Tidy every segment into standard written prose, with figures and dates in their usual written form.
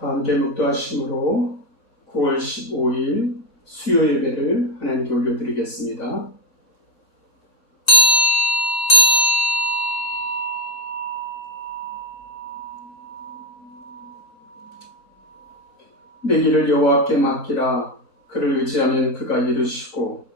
함께 묵도하심으로 9월 15일 수요 예배를 하나님께 올려드리겠습니다. 내 길을 여호와께 맡기라. 그를 의지하면 그가 이루시고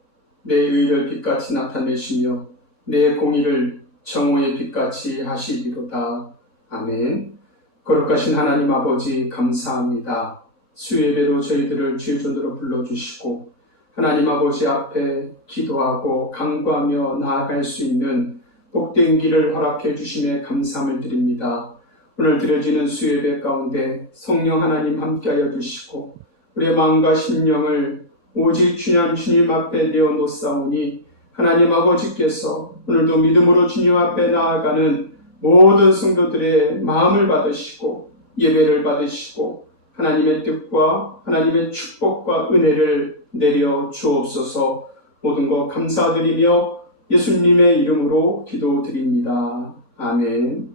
내 의를 빛같이 나타내시며 내 공의를 정오의 빛같이 하시리로다. 아멘. 거룩하신 하나님 아버지 감사합니다. 수요예배로 저희들을 주의 손으로 불러주시고 하나님 아버지 앞에 기도하고 간구하며 나아갈 수 있는 복된 길을 허락해 주심에 감사함을 드립니다. 오늘 드려지는 수요예배 가운데 성령 하나님 함께하여 주시고 우리의 마음과 심령을 오직 주님 앞에 내어놓사오니 하나님 아버지께서 오늘도 믿음으로 주님 앞에 나아가는 모든 성도들의 마음을 받으시고 예배를 받으시고 하나님의 뜻과 하나님의 축복과 은혜를 내려 주옵소서. 모든 것 감사드리며 예수님의 이름으로 기도드립니다. 아멘.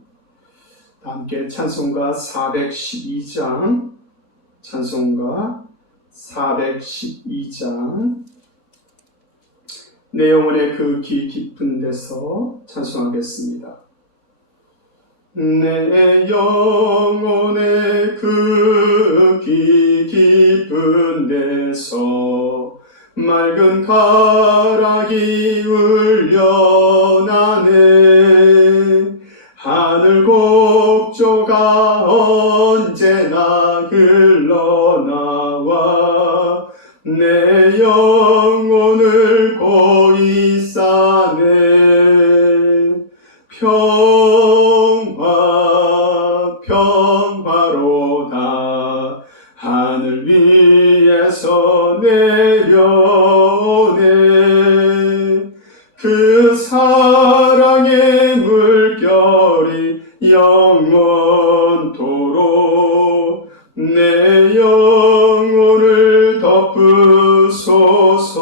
함께 찬송가 412장, 찬송가 412장, 내 영혼의 그 기 깊은 데서 찬송하겠습니다. 내 영혼의 그 기 깊은 데서 맑은 가락이 울려나네. 하늘 곡조가 언제나 흘러나와 내 영혼을 고이 싸네. 평화로다. 하늘 위에서 내려오네. 그 사랑의 물결이 영원토록 내 영혼을 덮으소서.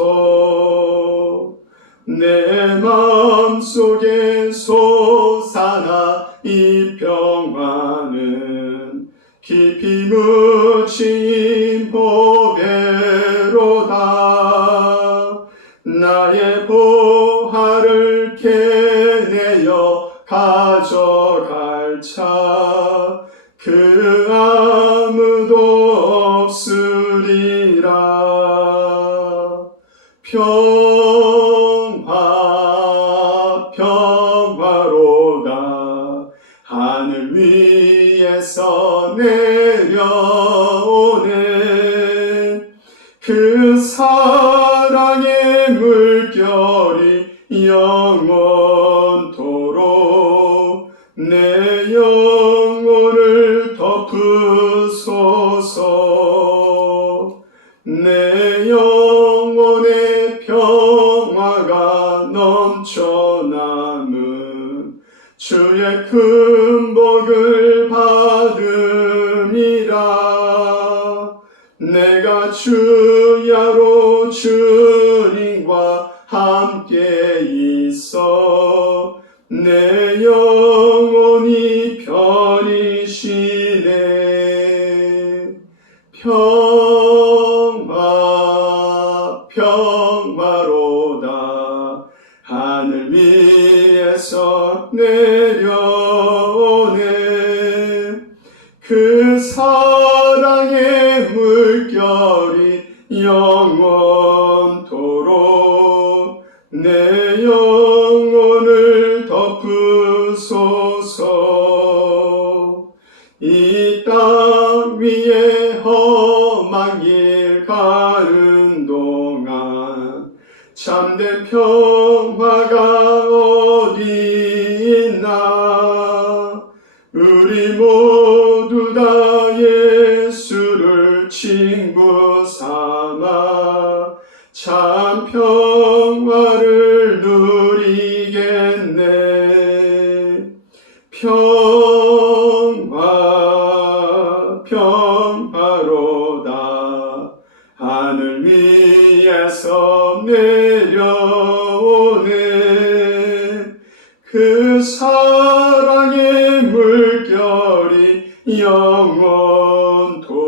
내 마음속에 솟아나 이 평화는 깊이 묻힌 보배로다. 나의 보화를 캐내어 가져갈 자 그 아무도 없으리라. 평화로다. 하늘 위에서 내려오네. 그 사랑의 물결이 영원토록 내 영혼을 덮으소서. 내 영혼의 평화가 넘쳐남은 주의 큰 복을 받음이라. 내가 주야로 주님과 함께 있어 내 영혼이 편히 쉬네. 평화로다. 하늘 위에서 내려오네. 그 사랑의 물결이 영원토록 내 영혼을 덮으소서. 이 땅 위에 험한 길 가는 동안 참된 평화가 어디 있나. 우리 모두 다 예수를 친구 삼아 참 평화를 누리겠네. 평화로다. 하늘 위에서 내려오네. 그 사랑의 물결이 영원토록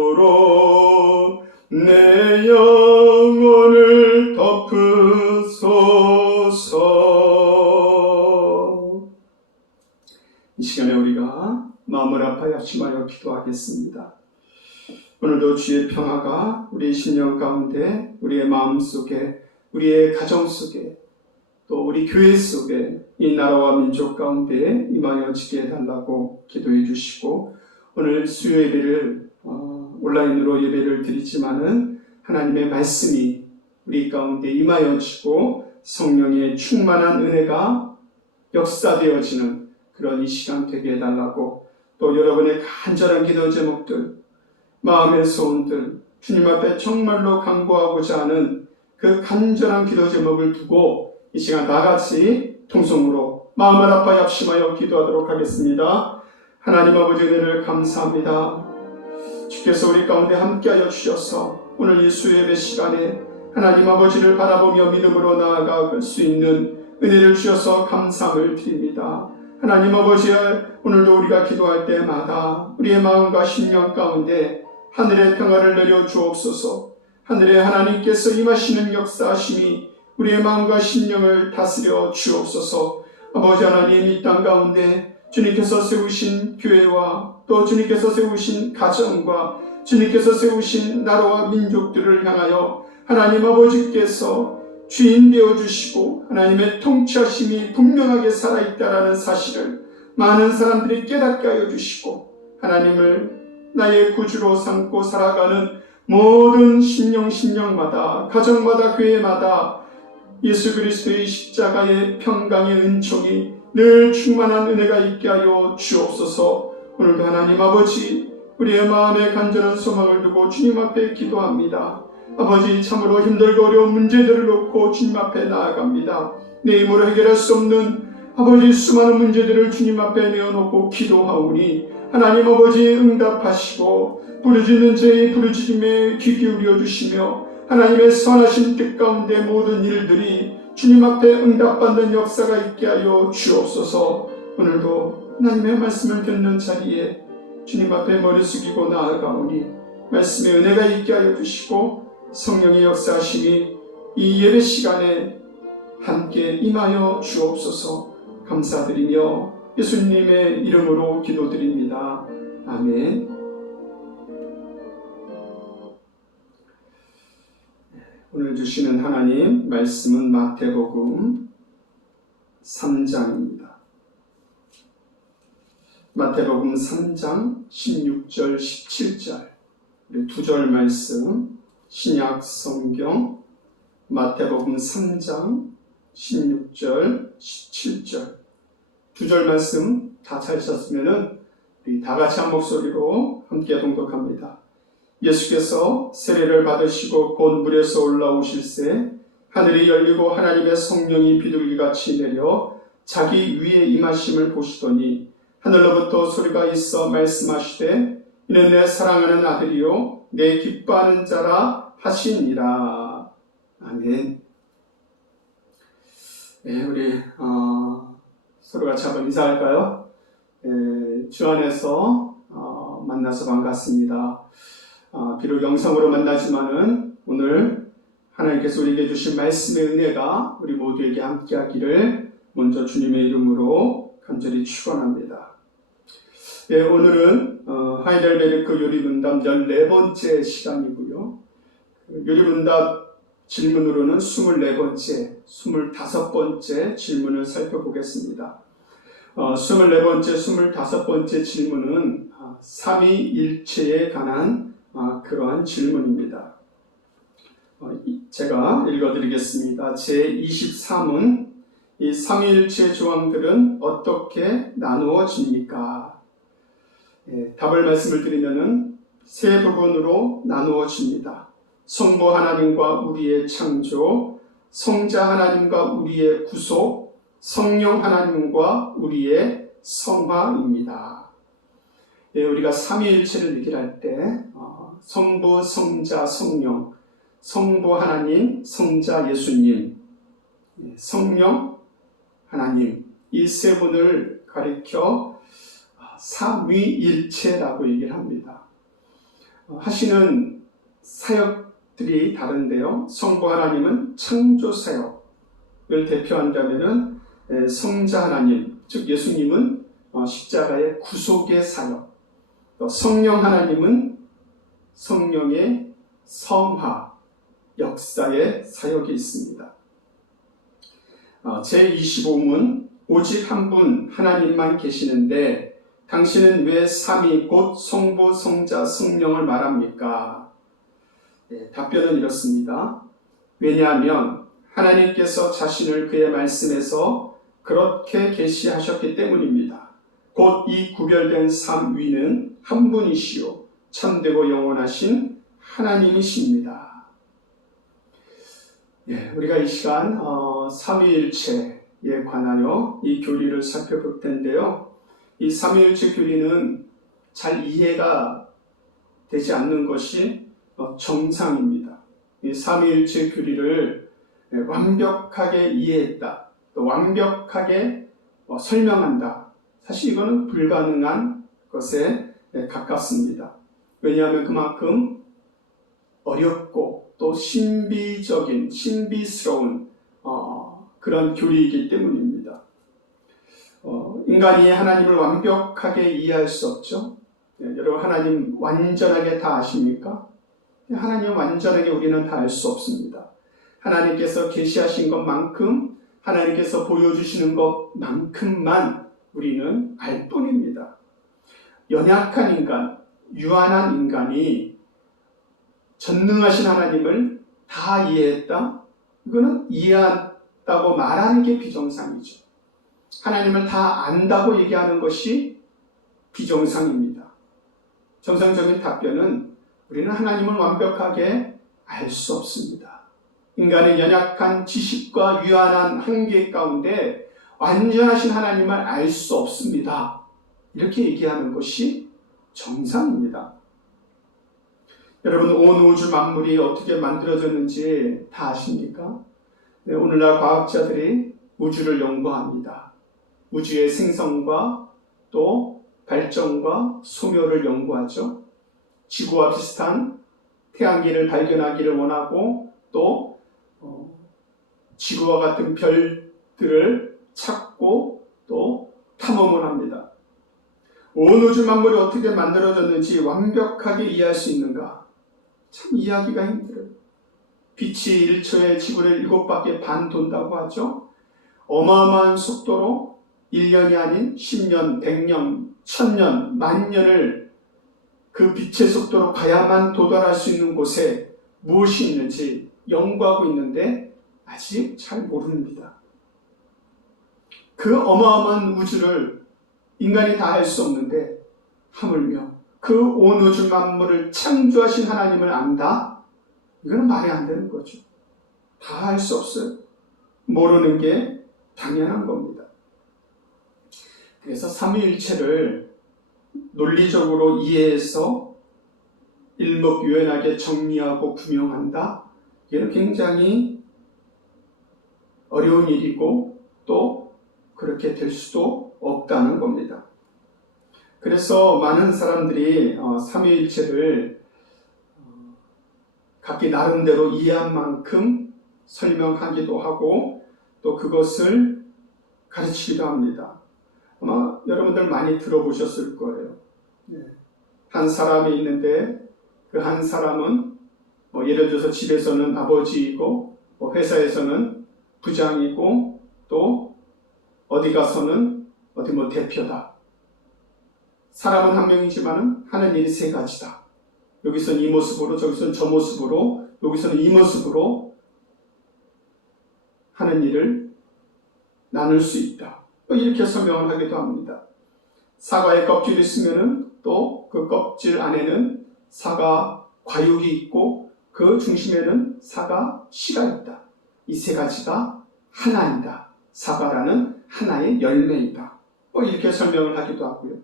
이 시간에 우리가 마음을 아파에 합심하여 기도하겠습니다. 오늘도 주의 평화가 우리의 심령 가운데, 우리의 마음 속에, 우리의 가정 속에, 또 우리 교회 속에, 이 나라와 민족 가운데 임하여 지게 해달라고 기도해 주시고, 오늘 수요 예배를 온라인으로 예배를 드리지만은 하나님의 말씀이 우리 가운데 임하여지고 성령의 충만한 은혜가 역사되어지는 그런 이 시간 되게 해달라고, 또 여러분의 간절한 기도 제목들, 마음의 소원들, 주님 앞에 정말로 간구하고자 하는 그 간절한 기도 제목을 두고 이 시간 다같이 통성으로 마음을 아파에 합심하여 기도하도록 하겠습니다. 하나님 아버지 은혜를 감사합니다. 주께서 우리 가운데 함께하여 주셔서 오늘 이 수요 예배 시간에 하나님 아버지를 바라보며 믿음으로 나아갈 수 있는 은혜를 주셔서 감사를 드립니다. 하나님 아버지, 오늘도 우리가 기도할 때마다 우리의 마음과 심령 가운데 하늘의 평화를 내려 주옵소서. 하늘의 하나님께서 임하시는 역사하심이 우리의 마음과 심령을 다스려 주옵소서. 아버지 하나님, 이 땅 가운데 주님께서 세우신 교회와 또 주님께서 세우신 가정과 주님께서 세우신 나라와 민족들을 향하여 하나님 아버지께서 주인 되어주시고 하나님의 통치하심이 분명하게 살아있다라는 사실을 많은 사람들이 깨닫게 하여 주시고, 하나님을 나의 구주로 삼고 살아가는 모든 심령마다, 가정마다, 교회마다 예수 그리스도의 십자가의 평강의 은총이 늘 충만한 은혜가 있게 하여 주옵소서. 오늘도 하나님 아버지, 우리의 마음에 간절한 소망을 두고 주님 앞에 기도합니다. 아버지, 참으로 힘들고 어려운 문제들을 놓고 주님 앞에 나아갑니다. 내 힘으로 해결할 수 없는 아버지 수많은 문제들을 주님 앞에 내어놓고 기도하오니 하나님 아버지 응답하시고 부르짖는 저의 부르짖음에 귀 기울여 주시며 하나님의 선하신 뜻 가운데 모든 일들이 주님 앞에 응답받는 역사가 있게 하여 주옵소서. 오늘도 하나님의 말씀을 듣는 자리에 주님 앞에 머리 숙이고 나아가오니 말씀의 은혜가 있게 하여 주시고 성령의 역사하심이 이 예배 시간에 함께 임하여 주옵소서. 감사드리며 예수님의 이름으로 기도드립니다. 아멘. 오늘 주시는 하나님 말씀은 마태복음 3장입니다. 마태복음 3장 16절 17절 우리 두 절 말씀, 신약 성경 마태복음 3장 16절 17절 두 절 말씀 다 찾으셨으면 우리 다 같이 한 목소리로 함께 동독합니다. 예수께서 세례를 받으시고 곧 물에서 올라오실새 하늘이 열리고 하나님의 성령이 비둘기같이 내려 자기 위에 임하심을 보시더니 하늘로부터 소리가 있어 말씀하시되 이는 내 사랑하는 아들이요 내 기뻐하는 자라 하시니라. 아멘. 네, 우리 서로 같이 한번 인사할까요? 주 안에서 만나서 반갑습니다. 비록 영상으로 만나지만은 오늘 하나님께서 우리에게 주신 말씀의 은혜가 우리 모두에게 함께하기를 먼저 주님의 이름으로 간절히 축원합니다. 네, 오늘은 하이델베르크 요리문답 14번째 시간이고요. 요리문답 질문으로는 24번째, 25번째 질문을 살펴보겠습니다. 24번째, 25번째 질문은 삼위일체에 관한 그러한 질문입니다. 제가 읽어드리겠습니다. 제23문 이 삼위일체 조항들은 어떻게 나누어집니까? 답을 말씀을 드리면은 세 부분으로 나누어집니다. 성부 하나님과 우리의 창조, 성자 하나님과 우리의 구속, 성령 하나님과 우리의 성화입니다. 우리가 삼위일체를 얘기할 때 성부, 성자, 성령, 성부 하나님, 성자 예수님, 성령 하나님, 이 세 분을 가리켜 삼위일체라고 얘기를 합니다. 하시는 사역들이 다른데요. 성부 하나님은 창조 사역을 대표한다면은 성자 하나님, 즉 예수님은 십자가의 구속의 사역, 또 성령 하나님은 성령의 성화, 역사의 사역이 있습니다. 제25문 오직 한 분 하나님만 계시는데 당신은 왜 삼위 곧 성부, 성자, 성령을 말합니까? 답변은 이렇습니다. 왜냐하면 하나님께서 자신을 그의 말씀에서 그렇게 계시하셨기 때문입니다. 곧 이 구별된 삼위는 한 분이시요 참되고 영원하신 하나님이십니다. 우리가 이 시간 삼위일체에 관하여 이 교리를 살펴볼 텐데요. 이 삼위일체 교리는 잘 이해가 되지 않는 것이 정상입니다. 이 삼위일체 교리를 완벽하게 이해했다, 또 완벽하게 설명한다. 사실 이거는 불가능한 것에 가깝습니다. 왜냐하면 그만큼 어렵고 또 신비적인, 신비스러운 그런 교리이기 때문입니다. 인간이 하나님을 완벽하게 이해할 수 없죠. 여러분, 하나님 완전하게 다 아십니까? 하나님 완전하게 우리는 다 알 수 없습니다. 하나님께서 계시하신 것만큼, 하나님께서 보여주시는 것만큼만 우리는 알 뿐입니다. 연약한 인간, 유한한 인간이 전능하신 하나님을 다 이해했다? 이거는 이해한다고 말하는 게 비정상이죠. 하나님을 다 안다고 얘기하는 것이 비정상입니다. 정상적인 답변은 우리는 하나님을 완벽하게 알 수 없습니다. 인간의 연약한 지식과 유한한 한계 가운데 완전하신 하나님을 알 수 없습니다. 이렇게 얘기하는 것이 정상입니다. 여러분, 온 우주 만물이 어떻게 만들어졌는지 다 아십니까? 오늘날 과학자들이 우주를 연구합니다. 우주의 생성과 또 발전과 소멸을 연구하죠. 지구와 비슷한 태양계를 발견하기를 원하고 또 지구와 같은 별들을 찾고 또 탐험을 합니다. 온 우주 만물이 어떻게 만들어졌는지 완벽하게 이해할 수 있는가? 참 이해하기가 힘들어요. 빛이 1초에 지구를 7바퀴 반 돈다고 하죠. 어마어마한 속도로 1년이 아닌 10년, 100년, 1000년, 만년을 그 빛의 속도로 가야만 도달할 수 있는 곳에 무엇이 있는지 연구하고 있는데 아직 잘 모릅니다. 그 어마어마한 우주를 인간이 다 알 수 없는데 하물며 그 온 우주 만물을 창조하신 하나님을 안다? 이거는 말이 안 되는 거죠. 다 알 수 없어요. 모르는 게 당연한 겁니다. 그래서 삼위일체를 논리적으로 이해해서 일목요연하게 정리하고 규명한다? 이건 굉장히 어려운 일이고 또 그렇게 될 수도 없다는 겁니다. 그래서 많은 사람들이 삼위일체를 각기 나름대로 이해한 만큼 설명하기도 하고 또 그것을 가르치기도 합니다. 아마 여러분들 많이 들어보셨을 거예요. 한 사람이 있는데 그 한 사람은 예를 들어서 집에서는 아버지이고 회사에서는 부장이고 또 어디 가서는 대표다. 사람은 한 명이지만 하는 일이 세 가지다. 여기서는 이 모습으로, 저기서는 저 모습으로, 여기서는 이 모습으로 하는 일을 나눌 수 있다. 이렇게 설명을 하기도 합니다. 사과의 껍질이 있으면 또 그 껍질 안에는 사과 과육이 있고 그 중심에는 사과 씨가 있다. 이 세 가지가 하나이다. 사과라는 하나의 열매이다. 이렇게 설명을 하기도 하고요.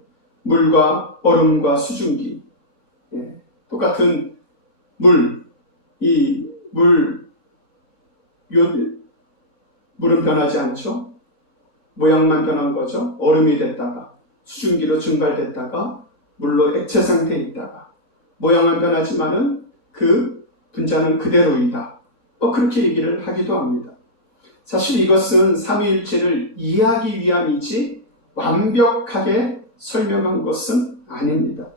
물과 얼음과 수증기, 똑같은 물은 변하지 않죠. 모양만 변한 거죠. 얼음이 됐다가 수증기로 증발됐다가 물로 액체 상태에 있다가 모양은 변하지만은 그 분자는 그대로이다. 그렇게 얘기를 하기도 합니다. 사실 이것은 삼위일체를 이해하기 위함이지 완벽하게 설명한 것은 아닙니다.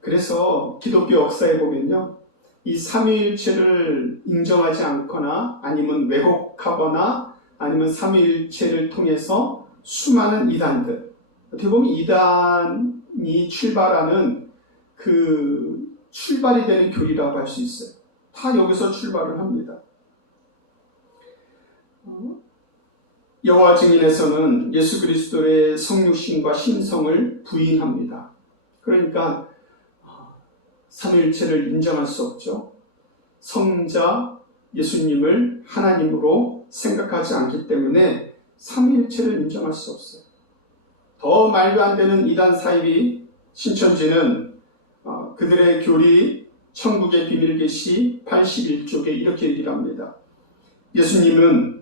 그래서 기독교 역사에 보면요, 이 삼위일체를 인정하지 않거나 아니면 왜곡하거나 아니면 삼위일체를 통해서 수많은 이단들, 어떻게 보면 이단이 출발하는 그 출발이 되는 교리라고 할 수 있어요. 다 여기서 출발을 합니다. 여호와 증인에서는 예수 그리스도의 성육신과 신성을 부인합니다. 그러니까 삼위일체를 인정할 수 없죠. 성자 예수님을 하나님으로 생각하지 않기 때문에 삼위일체를 인정할 수 없어요. 더 말도 안 되는 이단 사이비 신천지는 그들의 교리 천국의 비밀 계시 81쪽에 이렇게 얘기를 합니다. 예수님은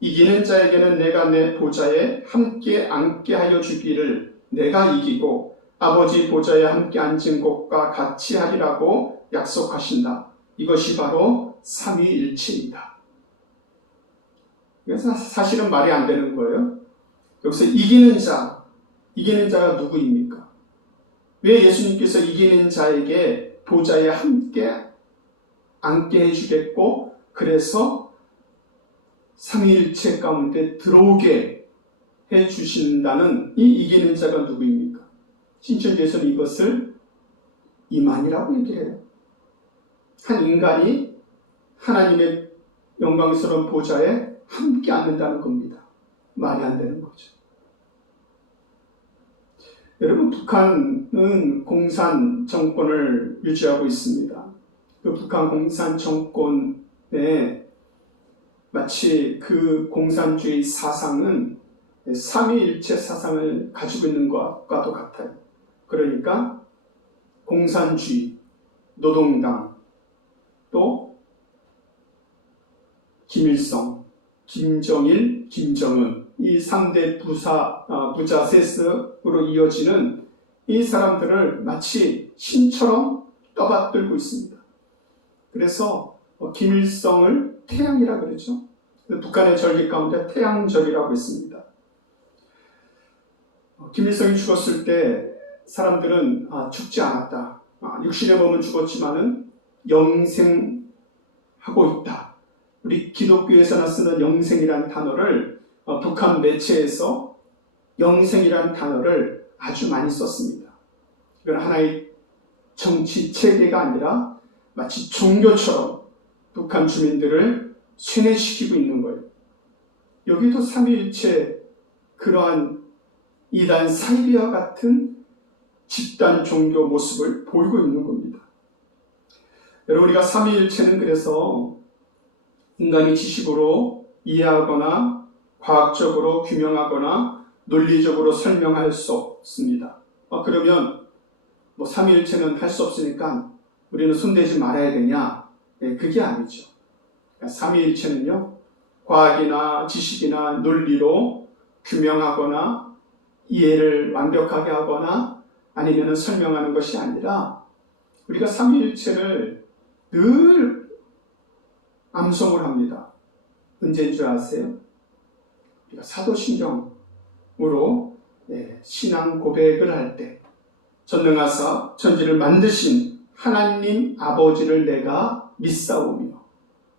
이기는 자에게는 내가 내 보좌에 함께 앉게 하여 주기를 내가 이기고 아버지 보좌에 함께 앉은 곳과 같이 하리라고 약속하신다. 이것이 바로 삼위일체이다. 그래서 사실은 말이 안 되는 거예요. 여기서 이기는 자가 누구입니까? 왜 예수님께서 이기는 자에게 보좌에 함께 앉게 해주겠고 그래서 삼위일체 가운데 들어오게 해주신다는 이 이기는 자가 누구입니까? 신천지에서는 이것을 이만이라고 얘기해요. 한 인간이 하나님의 영광스러운 보좌에 함께 앉는다는 겁니다. 말이 안 되는 거죠. 여러분, 북한은 공산 정권을 유지하고 있습니다. 그 북한 공산 정권에 마치 그 공산주의 사상은 삼위일체 사상을 가지고 있는 것과도 같아요. 그러니까 공산주의, 노동당, 또 김일성, 김정일, 김정은 이 3대 부자 세습으로 이어지는 이 사람들을 마치 신처럼 떠받들고 있습니다. 그래서 김일성을 태양이라 그러죠. 북한의 절기 가운데 태양절이라고 있습니다. 김일성이 죽었을 때 사람들은 죽지 않았다. 육신의 몸은 죽었지만은 영생하고 있다. 우리 기독교에서나 쓰는 영생이라는 단어를 북한 매체에서 영생이라는 단어를 아주 많이 썼습니다. 이건 하나의 정치 체계가 아니라 마치 종교처럼 북한 주민들을 쇠뇌시키고 있는 거예요. 여기도 삼위일체 그러한 이단 사이비와 같은 집단 종교 모습을 보이고 있는 겁니다. 여러분, 우리가 삼위일체는 그래서 인간이 지식으로 이해하거나 과학적으로 규명하거나 논리적으로 설명할 수 없습니다. 그러면 삼위일체는 할 수 없으니까 우리는 손대지 말아야 되냐? 네, 그게 아니죠. 삼위일체는요, 과학이나 지식이나 논리로 규명하거나 이해를 완벽하게 하거나 아니면 설명하는 것이 아니라 우리가 삼위일체를 늘 암송을 합니다. 언제인 줄 아세요? 우리가 사도신경으로 신앙 고백을 할 때 전능하사 천지를 만드신 하나님 아버지를 내가 믿사오며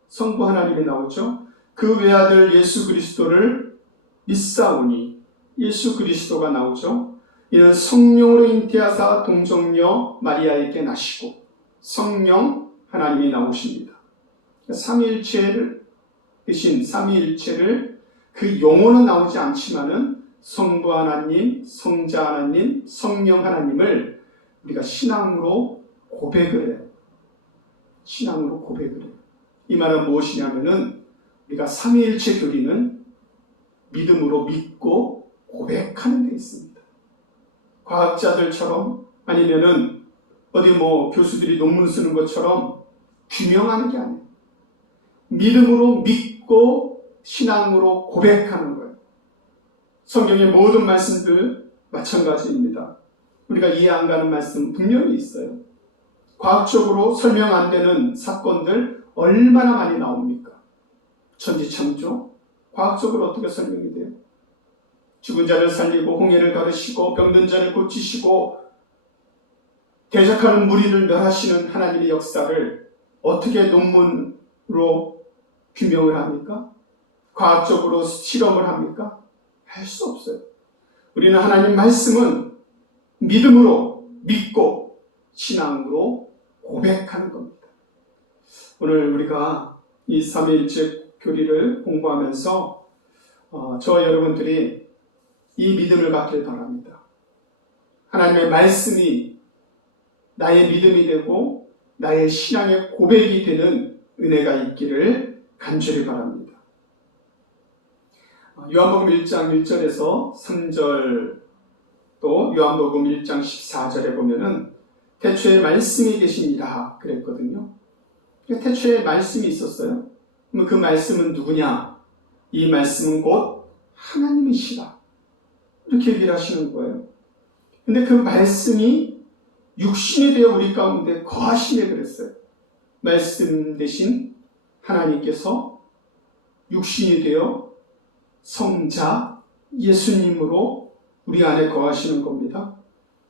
성부 하나님이 나오죠. 그 외아들 예수 그리스도를 믿사오니 예수 그리스도가 나오죠. 이는 성령으로 잉태하사 동정녀 마리아에게 나시고 성령 하나님이 나오십니다. 삼위일체를 대신 삼위일체를 그 용어는 나오지 않지만은 성부 하나님, 성자 하나님, 성령 하나님을 우리가 신앙으로 고백을 해요. 신앙으로 고백을 해요. 이 말은 무엇이냐면은 우리가 삼위일체 교리는 믿음으로 믿고 고백하는 데 있습니다. 과학자들처럼 아니면은 어디 교수들이 논문 쓰는 것처럼 규명하는 게 아니에요. 믿음으로 믿고 신앙으로 고백하는 거예요. 성경의 모든 말씀들 마찬가지입니다. 우리가 이해 안 가는 말씀 분명히 있어요. 과학적으로 설명 안 되는 사건들 얼마나 많이 나옵니까? 천지창조? 과학적으로 어떻게 설명이 돼요? 죽은 자를 살리고 홍해를 가르시고 병든 자를 고치시고 대적하는 무리를 멸하시는 하나님의 역사를 어떻게 논문으로 규명을 합니까? 과학적으로 실험을 합니까? 할 수 없어요. 우리는 하나님 말씀은 믿음으로 믿고 신앙으로 고백하는 겁니다. 오늘 우리가 이 삼위일체 교리를 공부하면서 저와 여러분들이 이 믿음을 갖길 바랍니다. 하나님의 말씀이 나의 믿음이 되고 나의 신앙의 고백이 되는 은혜가 있기를 간절히 바랍니다. 요한복음 1장 1절에서 3절 또 요한복음 1장 14절에 보면은 태초에 말씀이 계십니다 그랬거든요. 태초에 말씀이 있었어요. 그럼 그 말씀은 누구냐? 이 말씀은 곧 하나님이시라. 이렇게 얘기를 하시는 거예요. 근데 그 말씀이 육신이 되어 우리 가운데 거하시네 그랬어요. 말씀 대신 하나님께서 육신이 되어 성자 예수님으로 우리 안에 거하시는 겁니다.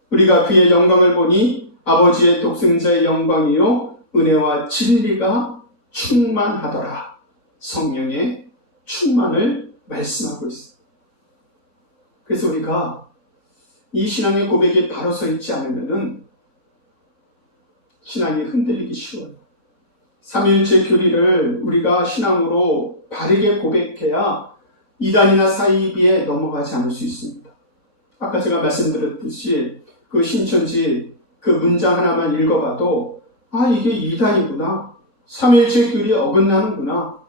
우리가 그의 영광을 보니 아버지의 독생자의 영광이요 은혜와 진리가 충만하더라. 성령의 충만을 말씀하고 있습니다. 그래서 우리가 이 신앙의 고백이 바로 서 있지 않으면은 신앙이 흔들리기 쉬워요. 삼위일체 교리를 우리가 신앙으로 바르게 고백해야 이단이나 사이비에 넘어가지 않을 수 있습니다. 아까 제가 말씀드렸듯이 그 신천지 그 문장 하나만 읽어봐도 이게 이단이구나. 삼위일체 교리에 어긋나는구나.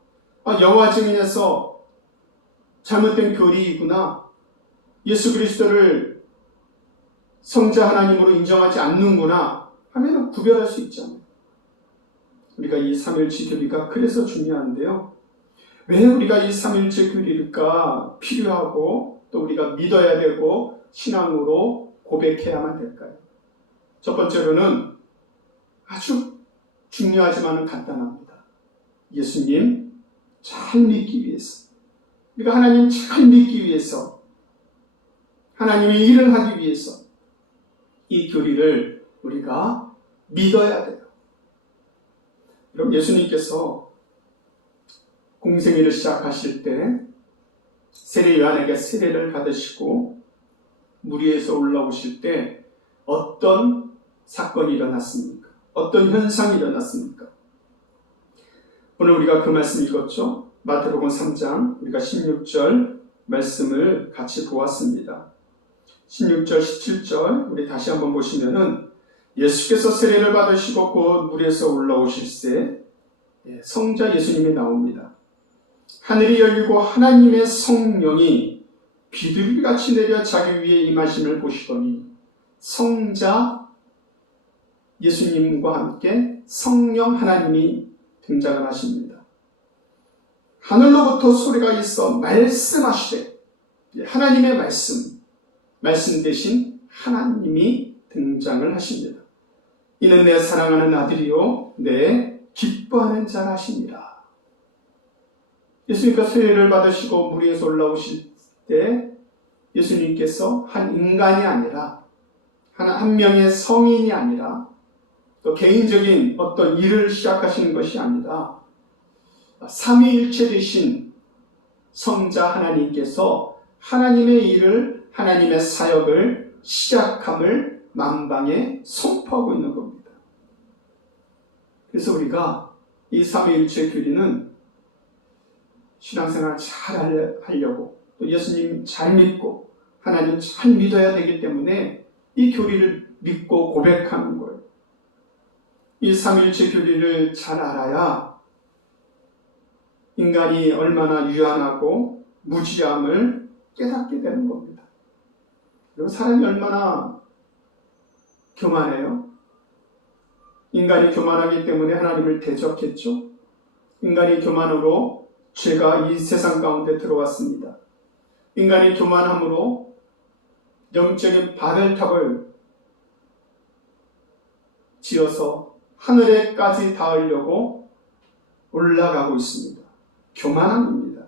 여호와 증인에서 잘못된 교리이구나. 예수 그리스도를 성자 하나님으로 인정하지 않는구나 하면 구별할 수 있잖아요. 우리가 이 삼위일체 교리가 그래서 중요한데요. 왜 우리가 이 삼위일체 교리가 필요하고 또 우리가 믿어야 되고 신앙으로 고백해야만 될까요? 첫 번째로는 아주 중요하지만은 간단합니다. 예수님 잘 믿기 위해서, 우리가 하나님 잘 믿기 위해서, 하나님의 일을 하기 위해서 이 교리를 우리가 믿어야 돼요. 그럼 예수님께서 공생애를 시작하실 때 세례 요한에게 세례를 받으시고 물 위에서 올라오실 때 어떤 사건이 일어났습니까? 어떤 현상이 일어났습니까? 오늘 우리가 그 말씀 읽었죠? 마태복음 3장 우리가 16절 말씀을 같이 보았습니다. 16절 17절 우리 다시 한번 보시면은 예수께서 세례를 받으시고 곧 물에서 올라오실새 성자 예수님이 나옵니다. 하늘이 열리고 하나님의 성령이 비둘기같이 내려 자기 위에 임하심을 보시더니 성자 예수님과 함께 성령 하나님이 등장을 하십니다. 하늘로부터 소리가 있어 말씀하시되 하나님의 말씀 대신 하나님이 등장을 하십니다. 이는 내 사랑하는 아들이요 내 기뻐하는 자라 하십니다. 예수님께서 세례를 받으시고 물 위에서 올라오실 때 예수님께서 한 인간이 아니라 한 명의 성인이 아니라 또 개인적인 어떤 일을 시작하시는 것이 아니라 삼위일체 되신 성자 하나님께서 하나님의 일을, 하나님의 사역을 시작함을 만방에 선포하고 있는 겁니다. 그래서 우리가 이 삼위일체 교리는 신앙생활 잘 하려고 또 예수님 잘 믿고 하나님 잘 믿어야 되기 때문에 이 교리를 믿고 고백하는 거예요. 이 삼위일체 교리를 잘 알아야 인간이 얼마나 유한하고 무지함을 깨닫게 되는 겁니다. 그리고 사람이 얼마나 교만해요? 인간이 교만하기 때문에 하나님을 대적했죠. 인간이 교만으로 죄가 이 세상 가운데 들어왔습니다. 인간이 교만함으로 영적인 바벨탑을 지어서 하늘에까지 닿으려고 올라가고 있습니다. 교만함입니다.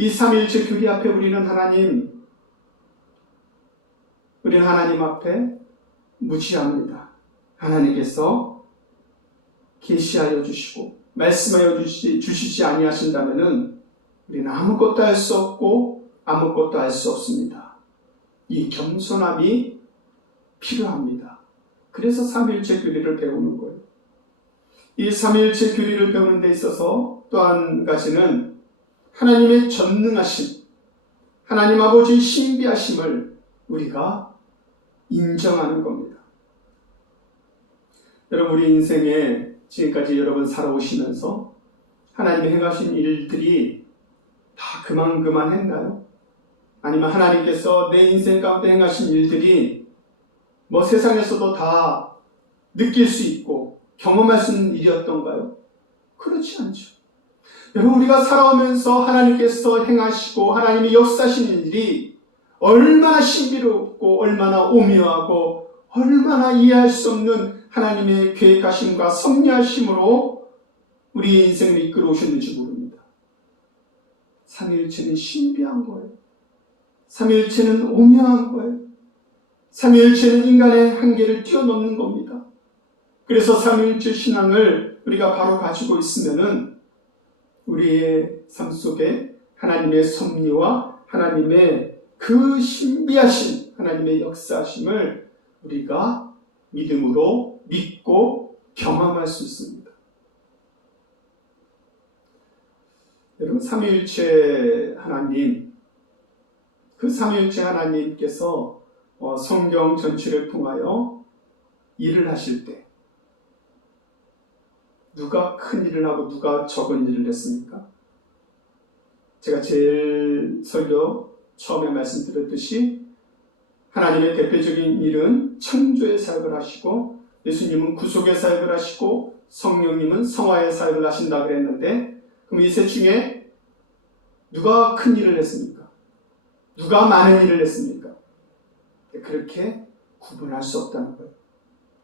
이 삼위일체 교리 앞에 우리는 하나님 앞에 무지합니다. 하나님께서 계시하여 주시고 말씀하여 주시지 아니하신다면은 우리는 아무것도 할 수 없고 아무것도 할 수 없습니다. 이 겸손함이 필요합니다. 그래서 삼위일체 교리를 배우는 거예요. 이 삼위일체 교리를 배우는 데 있어서 또 한 가지는 하나님의 전능하심, 하나님 아버지의 신비하심을 우리가 인정하는 겁니다. 여러분, 우리 인생에 지금까지 여러분 살아오시면서 하나님이 행하신 일들이 다 그만 했나요? 아니면 하나님께서 내 인생 가운데 행하신 일들이 뭐 세상에서도 다 느낄 수 있고 경험할 수 있는 일이었던가요? 그렇지 않죠. 여러분, 우리가 살아오면서 하나님께서 행하시고 하나님이 역사하시는 일이 얼마나 신비롭고 얼마나 오묘하고 얼마나 이해할 수 없는 하나님의 계획하심과 섭리하심으로 우리 인생을 이끌어 오셨는지 모릅니다. 삼위일체는 신비한 거예요. 삼위일체는 오묘한 거예요. 삼위일체는 인간의 한계를 뛰어넘는 겁니다. 그래서 삼위일체 신앙을 우리가 바로 가지고 있으면은 우리의 삶 속에 하나님의 섭리와 하나님의 그 신비하신 하나님의 역사하심을 우리가 믿음으로 믿고 경험할 수 있습니다. 여러분, 삼위일체 하나님, 그 삼위일체 하나님께서 성경 전체를 통하여 일을 하실 때 누가 큰 일을 하고 누가 적은 일을 했습니까? 제가 제일 설교 처음에 말씀드렸듯이 하나님의 대표적인 일은 창조의 사역을 하시고 예수님은 구속의 사역을 하시고 성령님은 성화의 사역을 하신다 그랬는데, 그럼 이 셋 중에 누가 큰 일을 했습니까? 누가 많은 일을 했습니까? 그렇게 구분할 수 없다는 거예요.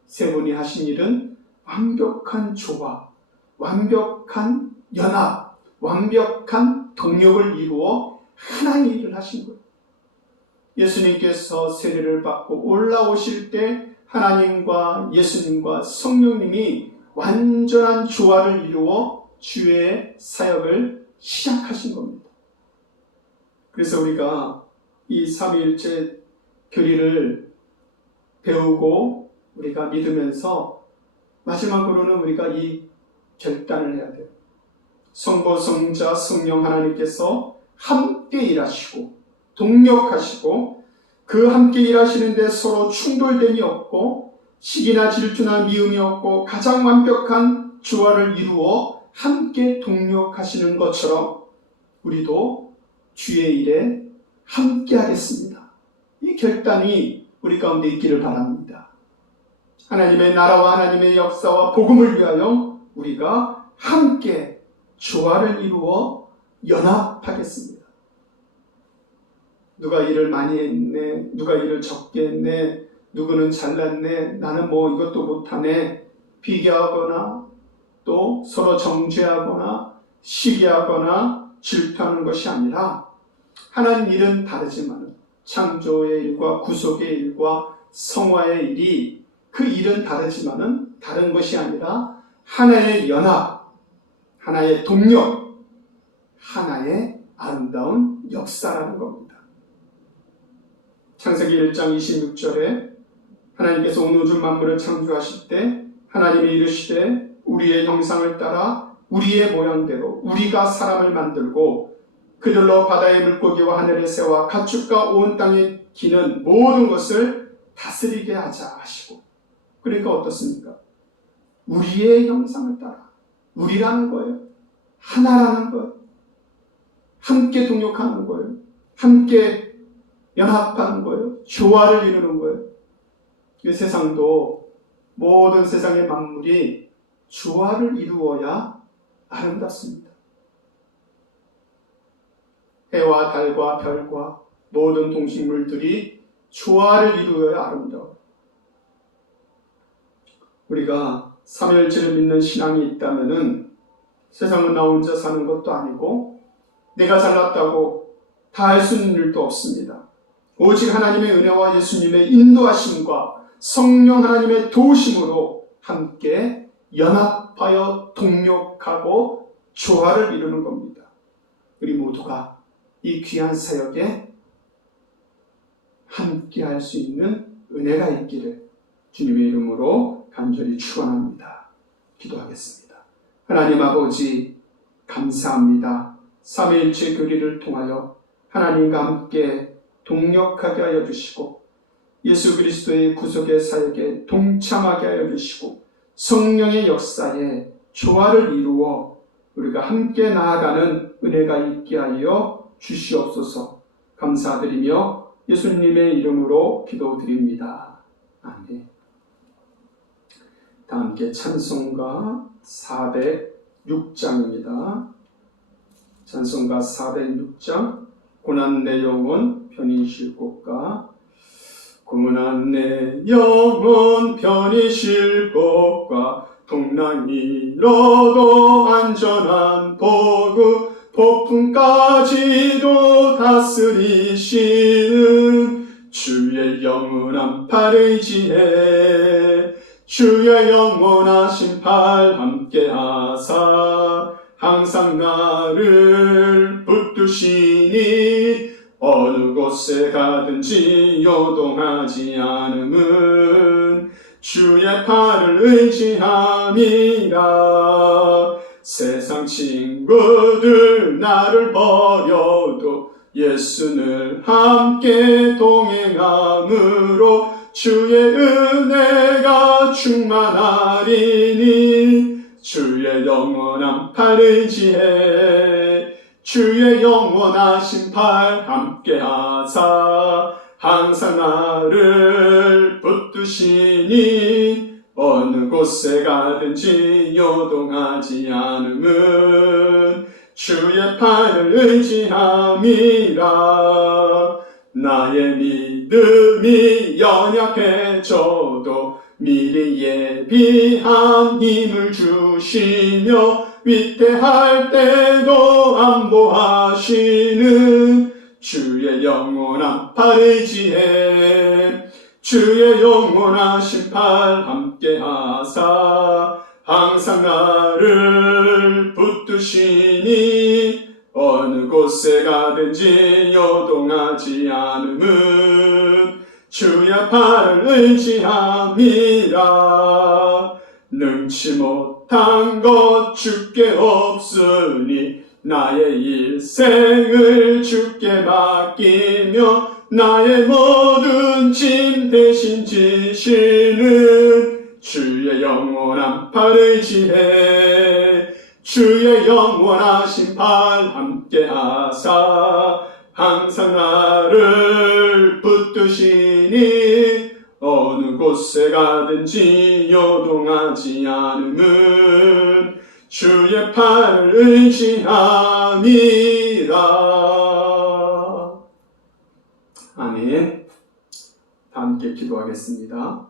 세 분이 하신 일은 완벽한 조화, 완벽한 연합, 완벽한 동력을 이루어 하나의 일을 하신 거예요. 예수님께서 세례를 받고 올라오실 때 하나님과 예수님과 성령님이 완전한 조화를 이루어 주의 사역을 시작하신 겁니다. 그래서 우리가 이 삼위일체 교리를 배우고 우리가 믿으면서 마지막으로는 우리가 이 결단을 해야 돼요. 성부, 성자, 성령 하나님께서 함께 일하시고 동력하시고 그 함께 일하시는데 서로 충돌됨이 없고 시기나 질투나 미움이 없고 가장 완벽한 조화를 이루어 함께 동력하시는 것처럼 우리도 주의 일에 함께 하겠습니다. 이 결단이 우리 가운데 있기를 바랍니다. 하나님의 나라와 하나님의 역사와 복음을 위하여 우리가 함께 조화를 이루어 연합하겠습니다. 누가 일을 많이 했네, 누가 일을 적게 했네, 누구는 잘났네, 나는 뭐 이것도 못하네, 비교하거나 또 서로 정죄하거나 시기하거나 질투하는 것이 아니라 하나님 일은 다르지만 창조의 일과 구속의 일과 성화의 일이 그 일은 다르지만은 다른 것이 아니라 하나의 연합, 하나의 동력, 하나의 아름다운 역사라는 겁니다. 창세기 1장 26절에 하나님께서 온 우주 만물을 창조하실 때 하나님이 이르시되 우리의 형상을 따라 우리의 모양대로 우리가 사람을 만들고 그들로 바다의 물고기와 하늘의 새와 가축과 온 땅에 기는 모든 것을 다스리게 하자 하시고, 그러니까 어떻습니까? 우리의 형상을 따라, 우리라는 거예요. 하나라는 거예요. 함께 동력하는 거예요. 함께 연합하는 거예요. 조화를 이루는 거예요. 이 세상도 모든 세상의 만물이 조화를 이루어야 아름답습니다. 해와 달과 별과 모든 동식물들이 조화를 이루어야 아름다워요. 우리가 삼위일체를 믿는 신앙이 있다면은 세상은 나 혼자 사는 것도 아니고 내가 잘났다고 다 할 수 있는 일도 없습니다. 오직 하나님의 은혜와 예수님의 인도하심과 성령 하나님의 도우심으로 함께 연합하여 동력하고 조화를 이루는 겁니다. 우리 모두가 이 귀한 사역에 함께 할 수 있는 은혜가 있기를 주님의 이름으로 간절히 축원합니다. 기도하겠습니다. 하나님 아버지 감사합니다. 삼위일체 교리를 통하여 하나님과 함께 동력하게 하여 주시고 예수 그리스도의 구속의 사역에 동참하게 하여 주시고 성령의 역사에 조화를 이루어 우리가 함께 나아가는 은혜가 있게 하여 주시옵소서. 감사드리며 예수님의 이름으로 기도드립니다. 아멘. 다 함께 찬송가 406장입니다. 찬송가 406장 고난 내 영혼 편히 쉴 곳과 고난 내 영혼 편히 쉴 곳과 풍랑 잃어도 안전한 보구 폭풍까지도 다스리시는 주의 영원한 팔 의지해 주의 영원하신 팔 함께하사 항상 나를 붙드시니 어느 곳에 가든지 요동하지 않음은 주의 팔을 의지함이라. 세상 친구들 나를 버려도 예수는 함께 동행함으로 주의 은혜가 충만하리니 주의 영원한 팔 의지해 주의 영원하신 팔 함께하사 항상 나를 붙드시니 어느 곳에 가든지 요동하지 않음은 주의 팔을 의지함이라. 나의 믿음이 연약해져도 미리 예비한 힘을 주시며 위태할 때도 안보하시는 주의 영원한 팔 의지해 주의 영원하신 팔 함께하사 항상 나를 붙드시니 어느 곳에 가든지 요동하지 않음은 주의 팔을 의지함이라. 능치 못한 것 주께 없으니 나의 일생을 주께 맡기며 나의 모든 짐 대신 지시는 주의 영원한 팔 의지해 주의 영원하신 팔 함께하사 항상 나를 붙드시니 어느 곳에 가든지 요동하지 않음은 주의 팔을 의지함이라. 아멘. 다 함께 기도하겠습니다.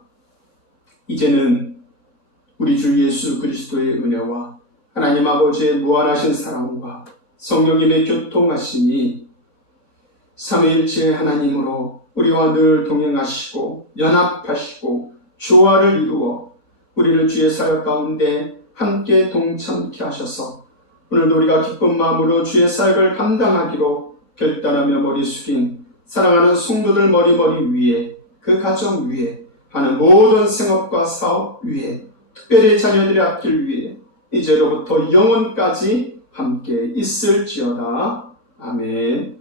이제는 우리 주 예수 그리스도의 은혜와 하나님 아버지의 무한하신 사랑과 성령님의 교통하심이 삼위일체의 하나님으로 우리와 늘 동행하시고 연합하시고 조화를 이루어 우리를 주의 사역 가운데 함께 동참케 하셔서 오늘도 우리가 기쁜 마음으로 주의 사역을 감당하기로 결단하며 머리 숙인 사랑하는 성도들 머리 위에 그 가정 위에 하는 모든 생업과 사업 위에 특별히 자녀들의 앞길 위에 이제로부터 영원까지 함께 있을지어다. 아멘.